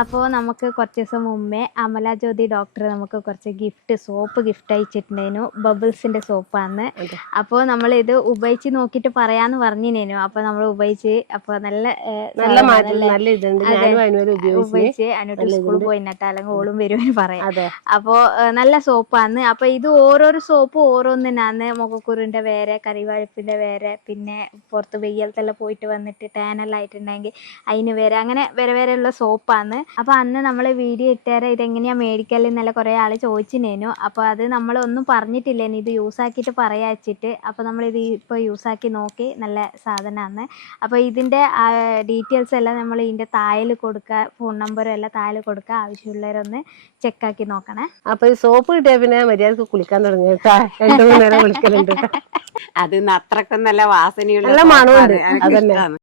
അപ്പോൾ നമുക്ക് കുറച്ച് ദിവസം മുമ്പേ അമല ജ്യോതി ഡോക്ടർ നമുക്ക് കുറച്ച് ഗിഫ്റ്റ് സോപ്പ് ഗിഫ്റ്റ് അയച്ചിട്ടുണ്ടായിരുന്നു. ബബിൾസിന്റെ സോപ്പാണ്. അപ്പോൾ നമ്മൾ ഇത് ഉപയോഗിച്ച് നോക്കിയിട്ട് പറയാന്ന് പറഞ്ഞിനേനു. അപ്പോൾ നമ്മൾ ഉപയോഗിച്ച് അപ്പോൾ ഉപയോഗിച്ച് അതിനോട്ട് സ്കൂളിൽ പോയിട്ടാ അല്ലെങ്കിൽ ഓളും വരുമെന്ന് പറയാം. അപ്പോൾ നല്ല സോപ്പാണ്. അപ്പോൾ ഇത് ഓരോരോ സോപ്പ് ഓരോന്നിനാന്ന്. മുഖക്കുരുവിന്റെ വേറെ, കറിവാഴപ്പിന്റെ വേറെ, പിന്നെ പുറത്ത് വെയ്യലത്തെല്ലാം പോയിട്ട് വന്നിട്ട് ടാനെല്ലാം ആയിട്ടുണ്ടെങ്കിൽ അതിന് വേറെ, അങ്ങനെ വേറെ വേറെ ഉള്ള സോപ്പാണ്. അപ്പോൾ അന്ന് നമ്മൾ വീഡിയോ ഇട്ടുതരാം ഇതെങ്ങനെയാ മേടിക്കലെന്നല്ല കുറേ ആൾ ചോദിച്ചിനേനു. അപ്പോൾ അത് നമ്മളൊന്നും പറഞ്ഞിട്ടില്ലേനു, ഇത് യൂസാക്കിയിട്ട് പറയാ വെച്ചിട്ട്. അപ്പോൾ നമ്മളിത് ഇപ്പോൾ യൂസാക്കി നോക്കി, നല്ല സാധനമാണ്. അപ്പോൾ ഇതിൻ്റെ ഡീറ്റെയിൽസ് എല്ലാം നമ്മൾ ഇതിൻ്റെ താഴെ കൊടുക്കുക, ഫോൺ നമ്പറും എല്ലാം താഴെ കൊടുക്കുക. ആവശ്യമുള്ളവരൊന്ന് ചെക്കാക്കി നോക്കണേ. അപ്പോൾ ഈ സോപ്പ് കിട്ടിയാൽ പിന്നെ മര്യാദക്ക് കുളിക്കാൻ തുടങ്ങി കേട്ടോ. 2-3 നേരം വിളിക്കലുണ്ട്. അത് അത്രക്കും നല്ല വാസനയുള്ള നല്ല മണമുണ്ട്. അതന്നെ.